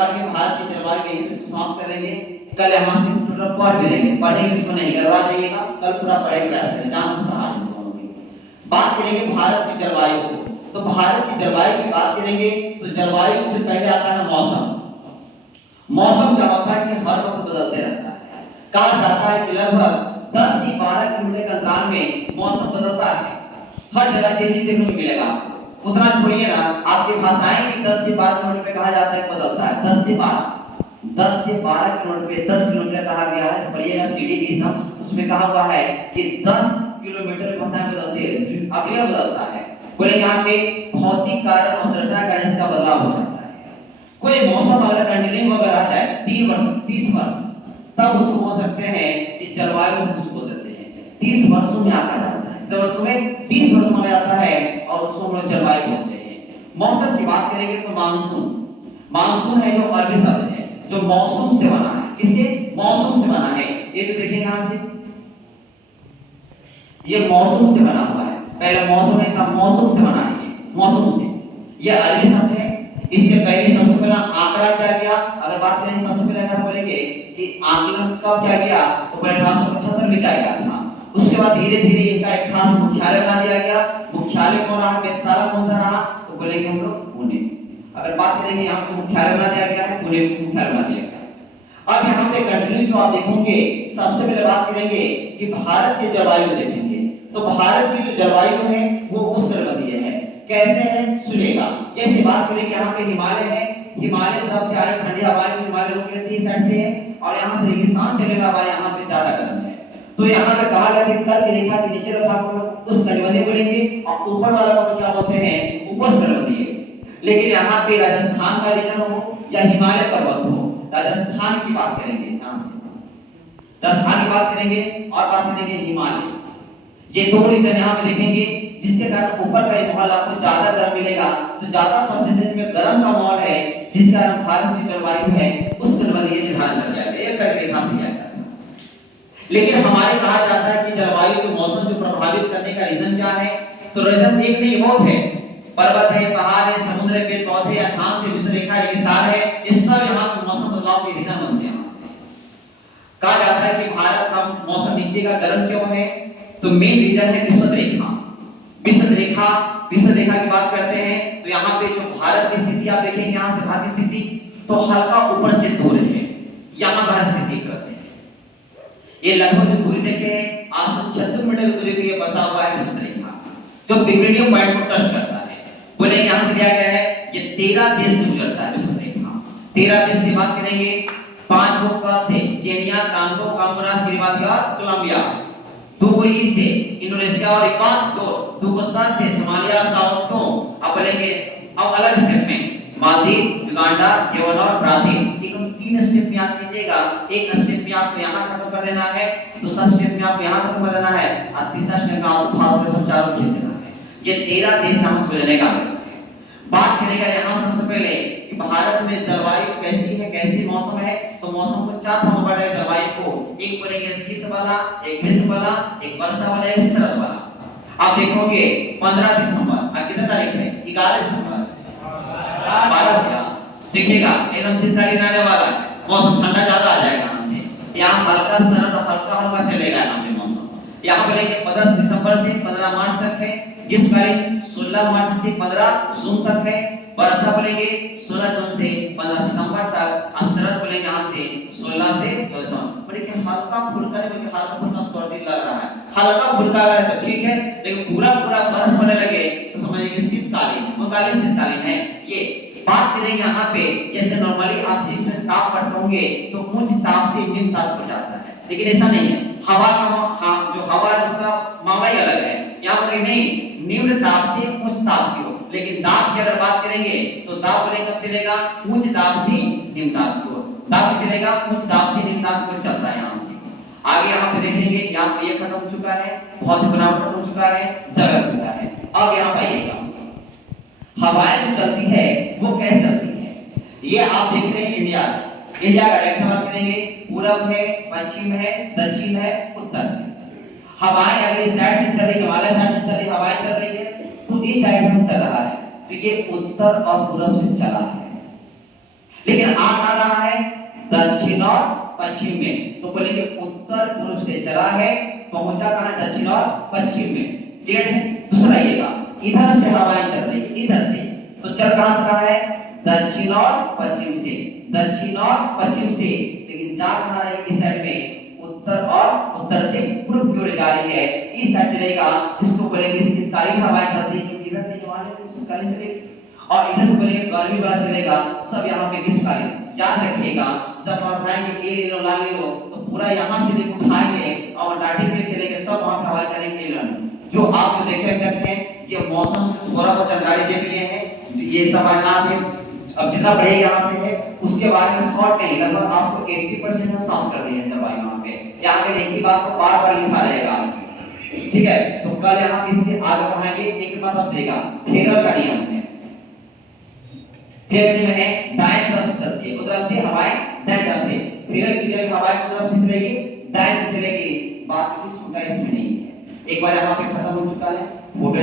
Part में भारत की जलवायु यहीं पे समाप्त करेंगे। कल यहाँ से टोटल पढ़ भी लेंगे, पढ़ेंगे इसको नहीं करवा जाइएगा, कल पूरा पढ़ेंगे प्रयास करें जहाँ से पढ़ा इसको होगी। बात करेंगे भारत की जलवायु को, तो भारत की जलवायु की बात करेंगे तो जलवायु से पहले आता है मौसम। मौसम क्या होता है कि हर वक्त बदलते रहता है। कहा जाता है कि लगभग 10 से 12 किलोमीटर के अंतराल में मौसम बदलता है। हर जगह चेंजेस देखने को मिलेगा आपको। उतना छोड़िए ना, आपकी भाषाएं भी 10 से 12 किलोमीटर पे कहा जाता है बदलता है। 10 से 12 किलोमीटर पे 10 किलोमीटर कहा गया है। पढ़िएगा सीडी उसमें कहा हुआ है कि 10 किलोमीटर भाषाएं बदलती है, अब यह बदलता है। बोले यहाँ पे भौतिक कारण और संरचना का इसका बदलाव हो जाता है। कोई मौसम अगर कंटिन्यू अगर आ जाए 3 वर्ष 30 वर्ष, तब उसको बोल सकते हैं कि जलवायु उसको देते हैं। 30 वर्षों में आता जाता है, 30 वर्षों में 30 वर्षों में आता है और उसको हम लोग जलवायु बोलते हैं। मौसम की बात करेंगे तो मानसून है जो अरबी शब्द है, जो मौसम से बना है। किससे? मौसम से बना है। ये तो देखेंगे यहां से, ये मौसम से बना हुआ है। पहले मौसम नहीं था, मौसम से बना है, मौसम से। ये अरबी शब्द है। इससे पहले सबसे पहला आंकड़ा क्या गया, अगर बात करें सबसे पहले अगर बोलेंगे कि आंकलन कब क्या गया, तो 1875 में क्या गया था। उसके बाद धीरे धीरे इनका एक खास मुख्यालय बना दिया गया। मुख्यालय कौन रहा, वेधशाला कौन सा रहा, तो बोलेंगे हम लोग पुणे। अगर बात करेंगे यहाँ पे मुख्यालय बना दिया गया है, पुणे को मुख्यालय बना दिया गया। अब यहाँ पे कंटिन्यू जो आप देखोगे, सबसे पहले बात करेंगे कि भारत की जलवायु देखेंगे, तो भारत की जो जलवायु है वो उष्णकटिबंधीय है। कैसे है सुनेगा। जैसे बात करें यहाँ पे हिमालय है, हिमालय तरफ से आ रही ठंडी हवाएं हिमालय रोक लेती है साइड से है, और यहाँ से रेगिस्तान से लगा हुआ यहाँ पे ज्यादा गर्म है। तो यहाँ पे कहा गया कि कर्क रेखा के नीचे वाला भाग को उष्णकटिबंधीय बोलेंगे और ऊपर वाला को क्या बोलते हैं, उपोष्णकटिबंधीय। लेकिन यहाँ पे राजस्थान का रीजन हो या हिमालय पर्वत हो, राजस्थान की बात करेंगे, यहाँ से राजस्थान की बात करेंगे और बात करेंगे हिमालय। ये दो रीजन यहाँ पे देखेंगे, जिसके कारण ऊपर का माहौल आपको ज्यादा गर्म मिलेगा। तो ज्यादा परसेंटेज में गर्म का माहौल है, जिस कारण भारत की जलवायु है उष्णकटिबंधीय निर्धारण कर जाएगा, एक करके रेखा से जाएगा। लेकिन हमारे कहा जाता है कि जलवायु जो मौसम को प्रभावित करने का रीजन क्या है, तो रीजन एक नहीं बहुत है। पर्वत है, पहाड़ है, समुद्र है, पेड़ पौधे, अक्षांश है, विषुवत रेखा, रेगिस्तान है, ये सब यहाँ पे मौसम बदलाव के रीजन बनते हैं। यहाँ से कहा जाता है कि भारत का मौसम नीचे का गर्म क्यों है, तो मेन रीजन है विषुवत रेखा। विषुवत रेखा की बात करते हैं तो यहाँ पे जो भारत की स्थिति आप देखेंगे, यहाँ से भारत की स्थिति तो हल्का ऊपर से दूर है, यहाँ भारत स्थिति एक तरह से है। ये लगभग जो दूरी देखे 876 मीटर की दूरी पे ये बसा हुआ है विषुवत रेखा, जो मीडियम पॉइंट को टच करता है। बोले यहाँ से दिया गया है, ये 13 देश से गुजरता है विषुवत रेखा। 13 देश से बात करेंगे, 5 को क से केनिया, कांगो, कांगोनास, किरिबाती और कोलंबिया। 2 को ई से इंडोनेशिया और इक्वाडोर। 2 को स से सोमालिया, साओ टोम। अब बोलेंगे अब अलग स्टेप में मालदीव, युगांडा, यमन और ब्राजील। एकदम 3 स्टेप में याद कीजिएगा। एक स्टेप में आपको यहाँ खत्म कर देना है, दूसरा स्टेप में आपको यहाँ खत्म कर देना है, और तीसरा स्टेप में आपको फालतू में सब चारों खींच देना है। ये 13 देश हम समझ लेने का बात करेगा। यहाँ सबसे पहले कि भारत में जलवायु कैसी है, कैसी मौसम है, तो मौसम को 4 भागों में बांटा है जलवायु को। एक बोलेंगे शीत वाला, एक ग्रीष्म वाला, एक वर्षा वाला, एक शरद वाला। आप देखोगे 15 दिसंबर, आज कितना तारीख है, 11 दिसंबर, 12 देखिएगा एकदम शीतकालीन आने वाला है, मौसम ठंडा ज्यादा आ जाएगा। यहाँ से यहाँ हल्का शरद हल्का हल्का चलेगा यहाँ पे मौसम। यहाँ बोलेंगे 15 दिसंबर से 15 मार्च तक है, ग्रीष्मकालीन 16 मार्च से 15 जून तक है, वर्षा बोलेंगे 16 जून से 15 सितंबर तक, और शरद बोलेंगे यहाँ से 16 से 14। बोलेंगे हल्का फुल्का नहीं, बोलेंगे हल्का फुल्का सर्दी लग रहा है, हल्का फुल्का अगर है तो ठीक है, लेकिन पूरा पूरा बर्फ होने लगे तो समझिए शीतकालीन, वो कालीन शीतकालीन है। ये बात करेंगे यहाँ पे, जैसे नॉर्मली आप जिसमें ताप पढ़ते होंगे तो उच्च ताप से निम्न ताप पर जाता है, लेकिन ऐसा नहीं है। हवा का जो हवा है उसका मामला ही अलग है। यहाँ पर नहीं, निम्न ताप से उच्च ताप की ओर, लेकिन दाब की अगर बात करेंगे तो दाब बोले कब चलेगा, उच्च ताप से निम्न ताप की ओर। दाब चलेगा उच्च ताप से निम्न ताप की ओर चलता है। यहाँ से आगे यहाँ पे देखेंगे, यहाँ पे ये खत्म हो चुका है, भौतिक बनावट खत्म हो चुका है, जगह चुका है। अब यहाँ पे आइएगा, हवाएं जो चलती है वो कैसे चलती है, ये आप देख रहे हैं इंडिया का डायरेक्शन बात करेंगे, पूरब है, पश्चिम है, दक्षिण है, उत्तर है। हवाएं अगर इस साइड से चल रही, हिमालय साइड से चल रही हवाएं चल रही है, तो इस साइड से चल रहा है, तो ये उत्तर और पूरब से चला है। लेकिन आ रहा है दक्षिण और पश्चिम में, तो बोलेंगे उत्तर पूर्व से चला है, पहुंचा कहां है? दक्षिण और पश्चिम में। क्लियर है? दूसरा येगा इधर से हवाएं चल रही है, इधर से, तो चल कहां से रहा है? दक्षिण और पश्चिम से, दक्षिण और पश्चिम से, लेकिन जा कहां रही है? इस साइड में, उत्तर और उत्तर से पूर्व की ओर जा रही है, इस साइड चलेगा। इसको बोलेंगे शीतकालीन हवाएं चलती है, क्योंकि इधर से जो आ रही है शीतकालीन चलेगी, और इधर से बोलेंगे गर्मी वाला चलेगा। सब यहाँ पे ग्रीष्मकालीन। याद रखिएगा, जब हम उठाएंगे ए ले लो, ला ले लो, तो पूरा यहाँ से लेकर उठाएंगे और अंटार्कटिक में चलेंगे, तब वहां हवा चलेंगे। जो आप जो देखे हैं, ये मौसम थोड़ा बहुत जानकारी दे दिए हैं, ये सब यहाँ पे अब जितना बढ़ेगा यहाँ से है, उसके बारे में शॉर्ट नहीं, लगभग आपको 80% सॉल्व कर दिया जलवायु यहाँ पे। यहाँ पे एक ही बात को बार बार लिखा रहेगा, ठीक है? तो कल यहाँ पे इसके आगे बढ़ाएंगे। एक बात आप देगा, फेरल का नियम है, फेरल में है दाएं तरफ से चलती है, मतलब से हवाएं दाएं तरफ से, फेरल की जगह हवाएं तरफ से चलेगी, दाएं तरफ चलेगी, बात की छूटा इसमें नहीं है। एक बार यहाँ पे खत्म हो चुका है, फोटो